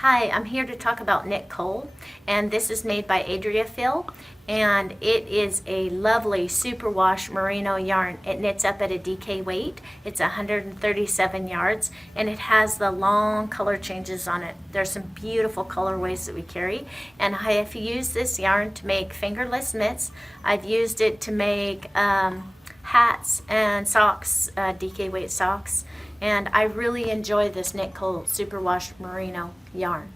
Hi, I'm here to talk about Knitcol, and this is made by Adriafil, and it is a lovely superwash merino yarn. It knits up at a DK weight. It's 137 yards, and it has the long color changes on it. There's some beautiful colorways that we carry, and I have used this yarn to make fingerless mitts. I've used it to make hats and socks, DK weight socks, and I really enjoy this Knitcol Superwash Merino yarn.